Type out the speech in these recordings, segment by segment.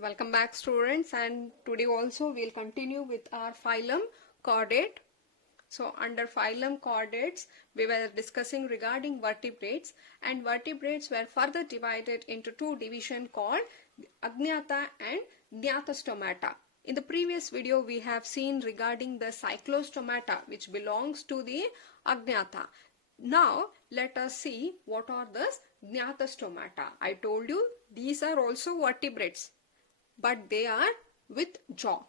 Welcome back students, and today also we'll continue with our phylum chordate. So under phylum chordates we were discussing regarding vertebrates, and vertebrates were further divided into two divisions called Agnatha and Gnathostomata. In the previous video we have seen regarding the cyclostomata which belongs to the Agnatha. Now let us see what are the Gnathostomata. I told you these are also vertebrates, but they are with jaw.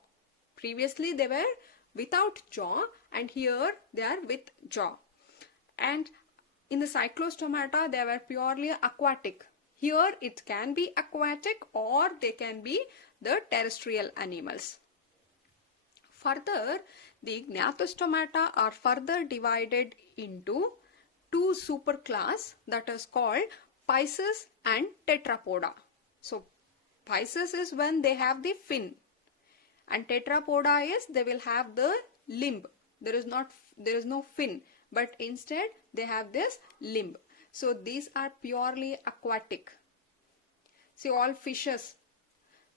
Previously they were without jaw, and here they are with jaw. And in the cyclostomata they were purely aquatic. Here it can be aquatic or they can be the terrestrial animals. Further, the Gnathostomata are further divided into two superclass, that is called pisces and tetrapoda. So pisces is when they have the fin, and tetrapoda is they will have the limb. There is no fin, but instead they have this limb. So these are purely aquatic. See, all fishes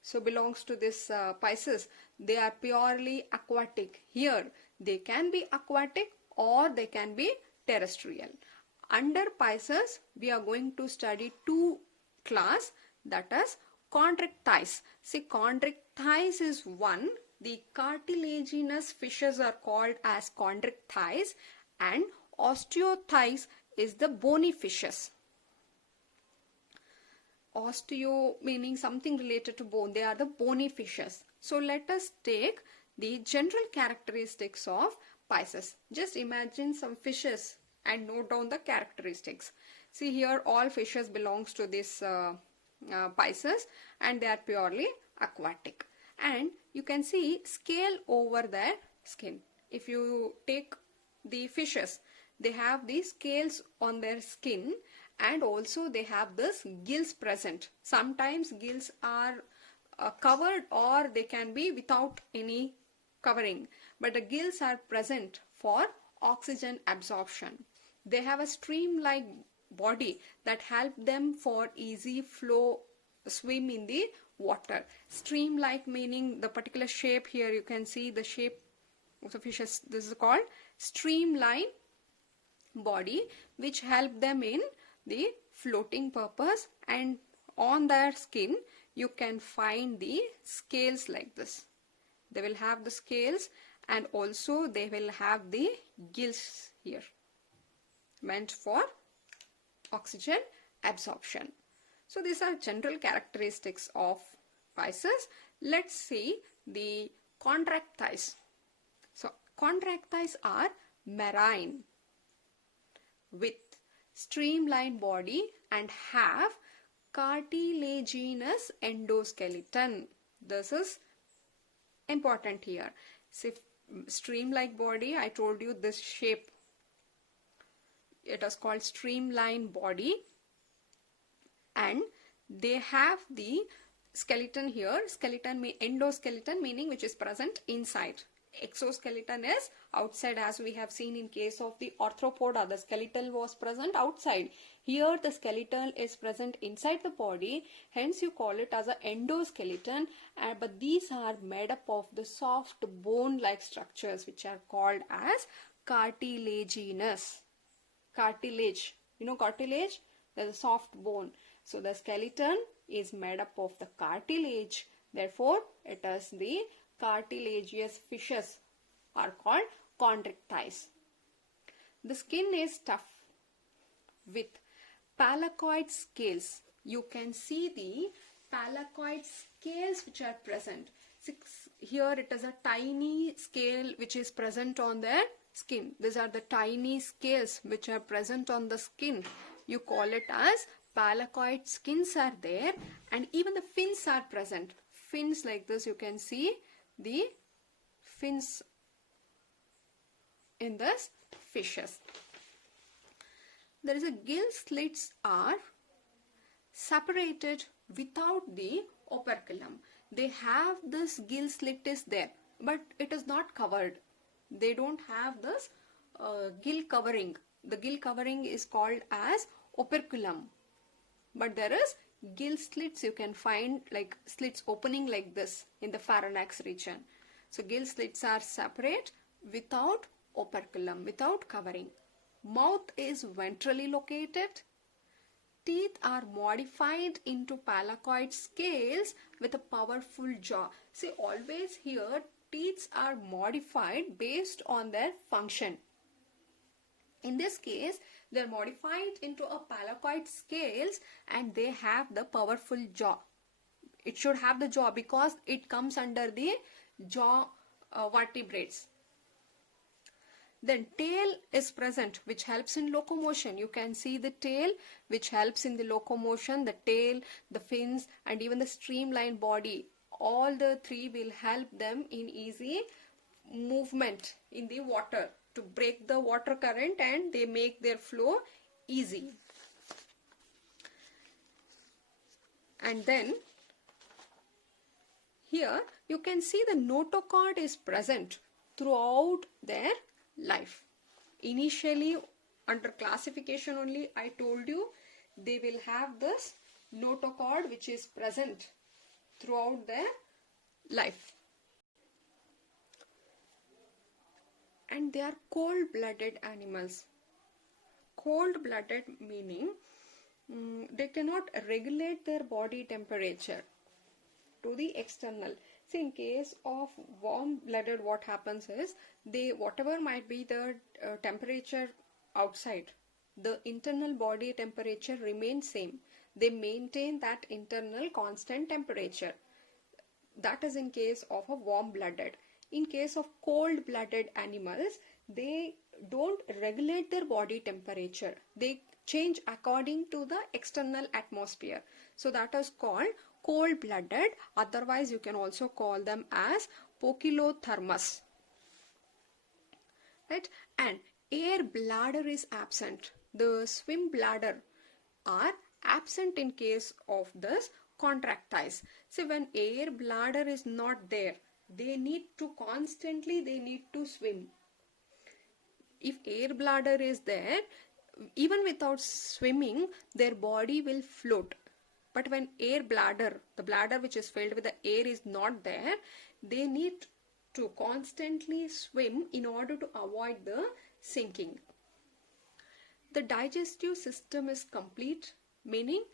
so belongs to this pisces. They are purely aquatic. Here they can be aquatic or they can be terrestrial. Under pisces we are going to study two class, that is chondrichthyes. See, chondrichthyes is one. The cartilaginous fishes are called as chondrichthyes, and osteothyes is the bony fishes. Osteo meaning something related to bone. They are the bony fishes. So let us take the general characteristics of pisces. Just imagine some fishes and note down the characteristics. See, here all fishes belongs to this pisces, and they are purely aquatic. And you can see scale over their skin. If you take the fishes, they have these scales on their skin, and also they have this gills present. Sometimes gills are covered or they can be without any covering, but the gills are present for oxygen absorption. They have a stream-like body that help them for easy flow swim in the water. Stream-like meaning the particular shape. Here you can see the shape of the fishes. This is called streamline body, which help them in the floating purpose, and on their skin you can find the scales like this. They will have the scales, and also they will have the gills here, meant for oxygen absorption. So these are general characteristics of pisces. Let's see the chondrichthyes. So chondrichthyes are marine with streamlined body and have cartilaginous endoskeleton. This is important here. See, stream-like body, I told you this shape. It is called streamline body, and they have the skeleton here. Skeleton endoskeleton meaning which is present inside. Exoskeleton is outside, as we have seen in case of the arthropoda. The skeleton was present outside. Here the skeleton is present inside the body, hence you call it as an endoskeleton. But these are made up of the soft bone-like structures which are called as cartilaginous. Cartilage, you know cartilage, there's a soft bone. So the skeleton is made up of the cartilage. Therefore it is the cartilaginous fishes are called chondrichthyes. The skin is tough with palacoid scales. You can see the palacoid scales which are present. Here it is a tiny scale which is present on their skin. These are the tiny scales which are present on the skin. You call it as palacoid skins are there, and even the fins are present. Fins like this, you can see the fins in this fishes. There is a gill slits are separated without the operculum. They have this gill slit is there, but it is not covered. They don't have this gill covering. The gill covering is called as operculum, but there is gill slits you can find like slits opening like this in the pharynx region. So gill slits are separate without operculum, without covering. Mouth is ventrally located. Teeth are modified into palacoid scales with a powerful jaw. See, always here teeth are modified based on their function. In this case, they are modified into a palacoid scales and they have the powerful jaw. It should have the jaw because it comes under the jaw vertebrates. Then tail is present which helps in locomotion. You can see the tail which helps in the locomotion. The tail, the fins and even the streamlined body. All the three will help them in easy movement in the water to break the water current and they make their flow easy. And then here you can see the notochord is present throughout their life. Initially under classification only I told you they will have this notochord which is present throughout their life. And they are cold-blooded animals. Cold-blooded meaning they cannot regulate their body temperature to the external. See, in case of warm-blooded, what happens is they, whatever might be the temperature outside, the internal body temperature remains same. They maintain that internal constant temperature. That is in case of a warm-blooded. In case of cold-blooded animals, they don't regulate their body temperature. They change according to the external atmosphere. So that is called cold-blooded. Otherwise, you can also call them as poikilothermus. Right? And air bladder is absent. The swim bladder are absent in case of this contractiles. So when air bladder is not there, they need to swim. If air bladder is there, even without swimming, their body will float. But when air bladder, the bladder which is filled with the air is not there, they need to constantly swim in order to avoid the sinking. The digestive system is complete, meaning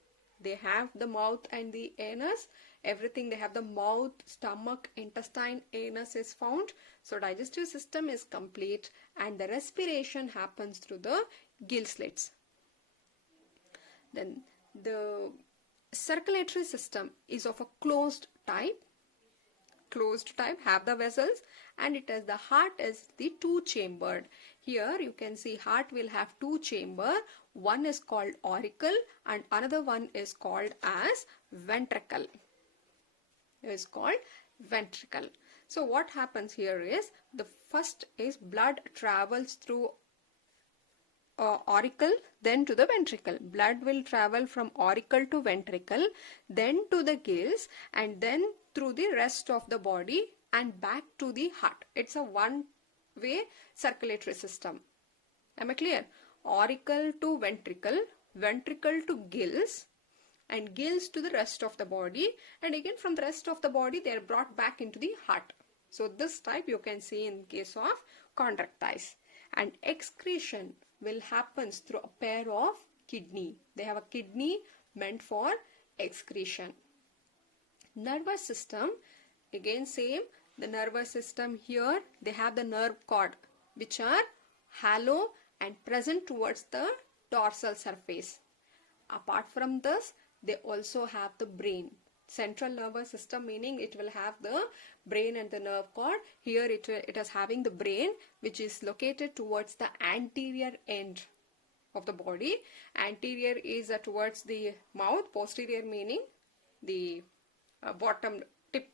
they have the mouth and the anus, everything. They have the mouth, stomach, intestine, anus is found. So digestive system is complete and the respiration happens through the gill slits. Then the circulatory system is of a closed type, have the vessels, and it has the heart is the two-chambered. Here you can see heart will have two chamber. One is called auricle and another one is called as ventricle. So what happens here is the first is blood travels through auricle, then to the ventricle. Blood will travel from auricle to ventricle, then to the gills, and then through the rest of the body and back to the heart. It's a one-way circulatory system. Am I clear? Auricle to ventricle, ventricle to gills, and gills to the rest of the body, and again from the rest of the body they are brought back into the heart. So this type you can see in case of contractiles. And excretion will happens through a pair of kidney. They have a kidney meant for excretion. Nervous system, again same. The nervous system here, they have the nerve cord which are hollow and present towards the dorsal surface. Apart from this, they also have the brain. Central nervous system meaning it will have the brain and the nerve cord. Here it is having the brain which is located towards the anterior end of the body. Anterior is towards the mouth, posterior meaning the bottom tip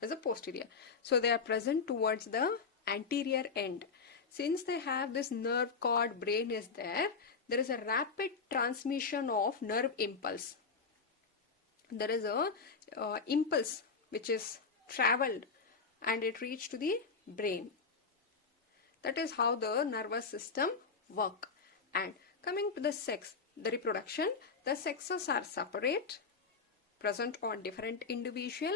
is a posterior. So they are present towards the anterior end. Since they have this nerve cord, brain is there, there is a rapid transmission of nerve impulse. There is a impulse which is traveled and it reached to the brain. That is how the nervous system work. And coming to the sex, the reproduction, the sexes are separate present on different individual.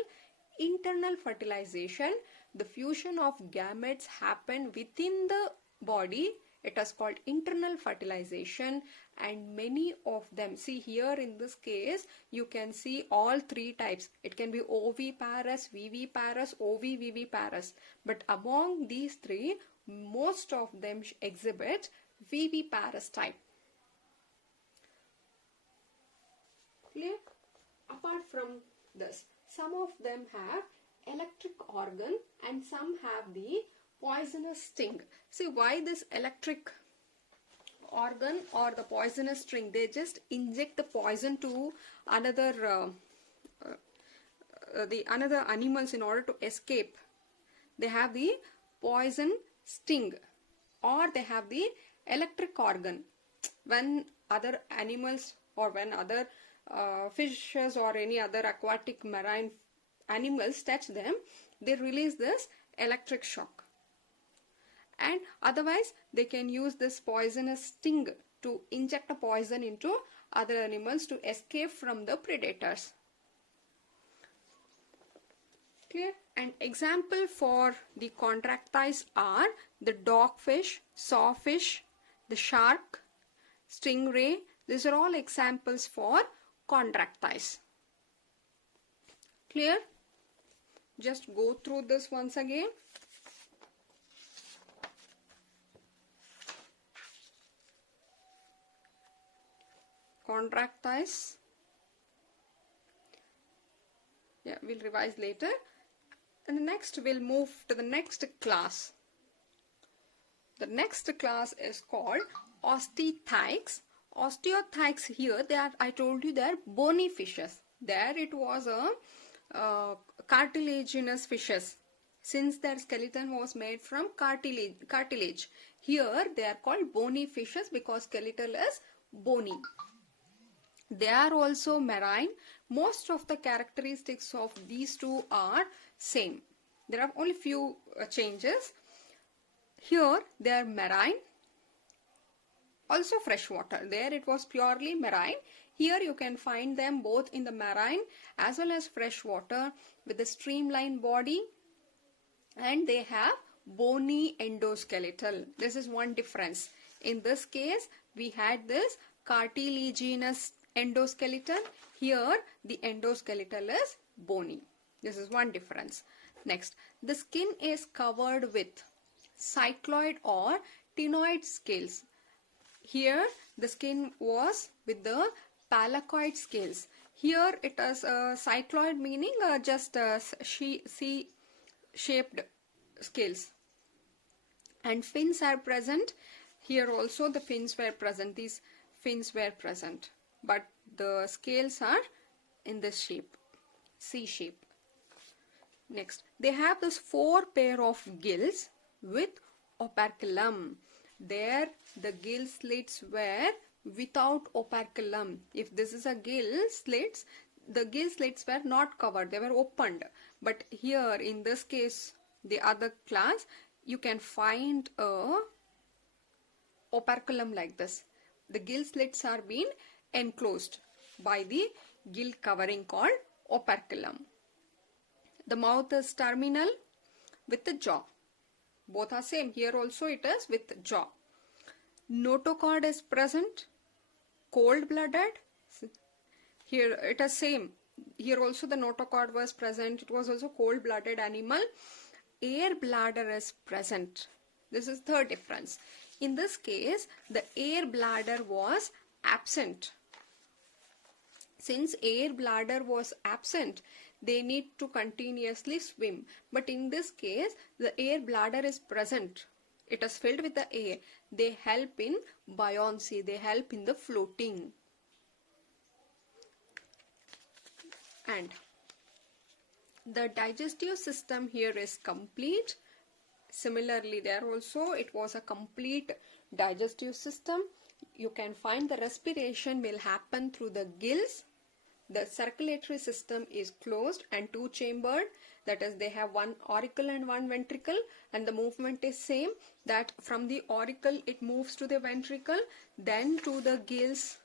Internal fertilization, the fusion of gametes happen within the body. It is called internal fertilization, and many of them, see here in this case you can see all three types. It can be oviparous, viviparous, ovviviparous, but among these three most of them exhibit viviparous type. Clear? Apart from this, some of them have electric organ and some have the poisonous sting. See why this electric organ or the poisonous sting? They just inject the poison to another another animals in order to escape. They have the poison sting, or they have the electric organ. When other animals or when other fishes or any other aquatic marine animals touch them, they release this electric shock. And otherwise they can use this poisonous sting to inject a poison into other animals to escape from the predators. Clear? And example for the contractiles are the dogfish, sawfish, the shark, stingray. These are all examples for contractiles. Clear? Just go through this once again. Contractiles. Yeah, we'll revise later. And next we'll move to the next class. The next class is called osteothecs. Osteothecs, here they are, I told you, they are bony fishes. There it was a cartilaginous fishes, since their skeleton was made from cartilage. Here they are called bony fishes because skeletal is bony. They are also marine. Most of the characteristics of these two are same. There are only few changes. Here they are marine, also freshwater. There it was purely marine. Here you can find them both in the marine as well as freshwater with a streamlined body, and they have bony endoskeletal. This is one difference. In this case we had this cartilaginous endoskeleton. Here the endoskeletal is bony. This is one difference. Next, the skin is covered with cycloid or ctenoid scales. Here the skin was with the palacoid scales. Here it is cycloid, meaning just C-shaped scales. And fins are present. Here also the fins were present. These fins were present, but the scales are in this shape, C shape. Next, they have this 4 pair of gills with operculum. There the gill slits were without operculum. If this is a gill slits, the gill slits were not covered, they were opened. But here in this case, the other class, you can find a operculum like this. The gill slits are being enclosed by the gill covering called operculum. The mouth is terminal with the jaw. Both are same. Here also it is with jaw. Notochord is present. Cold-blooded. Here it is same. Here also the notochord was present. It was also cold-blooded animal. Air bladder is present. This is third difference. In this case, the air bladder was absent. Since air bladder was absent, they need to continuously swim. But in this case, the air bladder is present. It is filled with the air. They help in buoyancy. They help in the floating. And the digestive system here is complete. Similarly, there also it was a complete digestive system. You can find the respiration will happen through the gills. The circulatory system is closed and two-chambered. That is, they have one auricle and one ventricle, and the movement is same. That from the auricle it moves to the ventricle, then to the gills,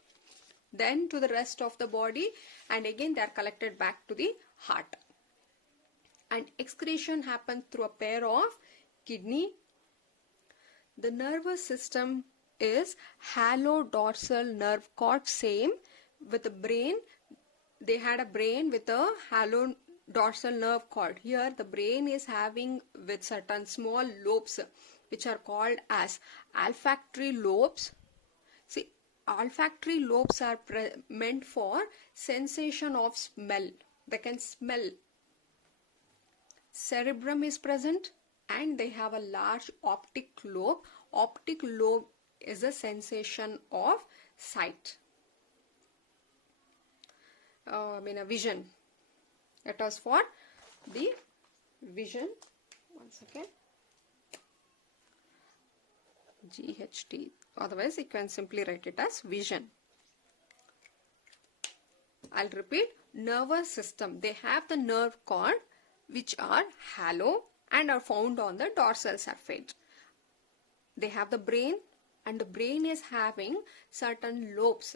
then to the rest of the body, and again they are collected back to the heart. And excretion happens through a pair of kidney. The nervous system is halodorsal nerve cord, same with the brain. They had a brain with a halodorsal nerve cord. Here the brain is having with certain small lobes which are called as olfactory lobes. See, olfactory lobes are meant for sensation of smell. They can smell. Cerebrum is present and they have a large optic lobe. Optic lobe is a sensation of sight. A vision. It was for the vision. One second. GHT. Otherwise, you can simply write it as vision. I'll repeat. Nervous system. They have the nerve cord which are halo and are found on the dorsal surface. They have the brain, and the brain is having certain lobes.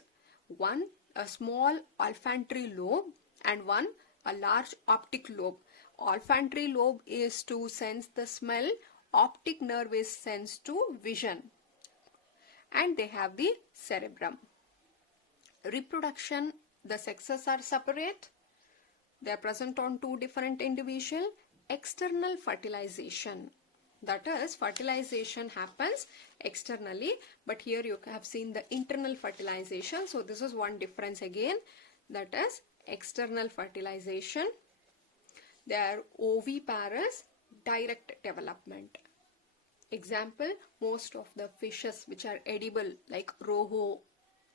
One, a small olfactory lobe, and one, a large optic lobe. Olfactory lobe is to sense the smell. Optic nerve is sensed to vision. And they have the cerebrum. Reproduction, the sexes are separate. They are present on two different individuals. External fertilization. That is, fertilization happens externally, but here you have seen the internal fertilization. So this is one difference again. That is external fertilization. They are oviparous, direct development. Example, most of the fishes which are edible like rohu,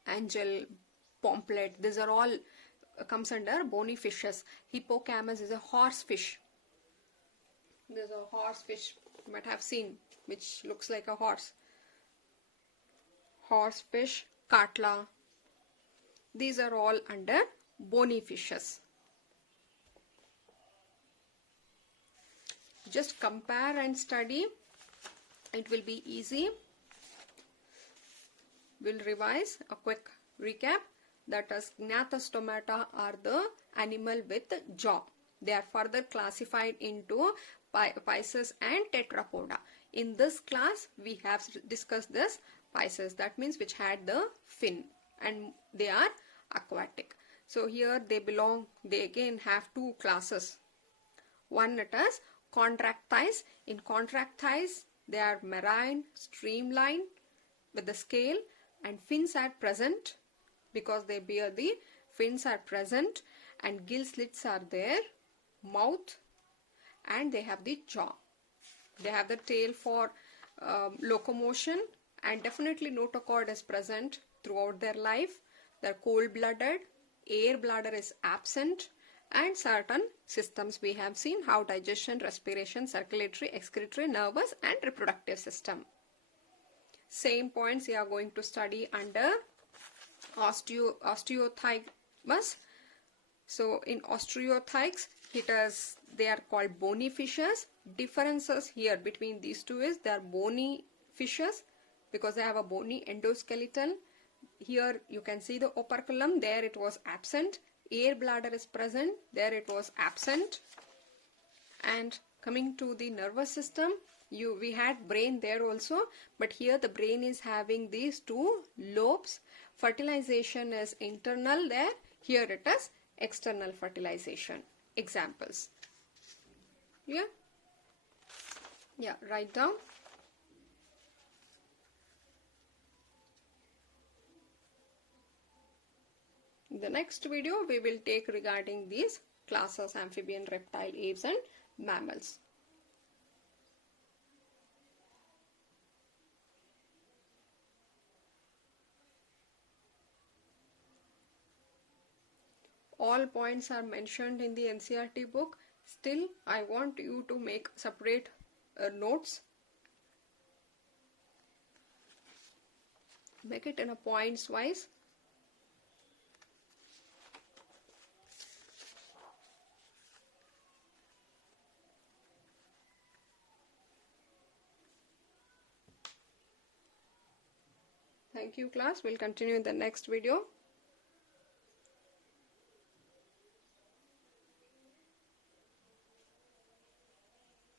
angel, pomfret, these are all comes under bony fishes. Hippocamus is a horse fish. There's a horse fish you might have seen which looks like a horse. Horse fish, katla. These are all under bony fishes. Just compare and study. It will be easy. We'll revise a quick recap. That is, Gnathostomata are the animal with jaw. They are further classified into pisces and tetrapoda. In this class, we have discussed this pisces. That means which had the fin, and they are aquatic. So here they belong. They again have two classes. One, it is contractiles. In contractiles, they are marine, streamline with the scale, and fins are present because they bear the fins are present, and gill slits are there, mouth, and they have the jaw. They have the tail for locomotion, and definitely notochord is present throughout their life. They are cold-blooded, air bladder is absent, and certain systems we have seen how digestion, respiration, circulatory, excretory, nervous, and reproductive system. Same points we are going to study under osteothymus. So in osteothytes, they are called bony fishes. Differences here between these two is they are bony fishes because they have a bony endoskeleton. Here you can see the operculum, there it was absent. Air bladder is present, there it was absent. And coming to the nervous system, we had brain there also, but here the brain is having these two lobes. Fertilization is internal there, here it is external fertilization. Examples. Yeah, write down. In the next video, we will take regarding these classes: amphibian, reptile, aves, and mammals. All points are mentioned in the NCERT book. Still, I want you to make separate notes. Make it in a points wise. Thank you, class. We'll continue in the next video.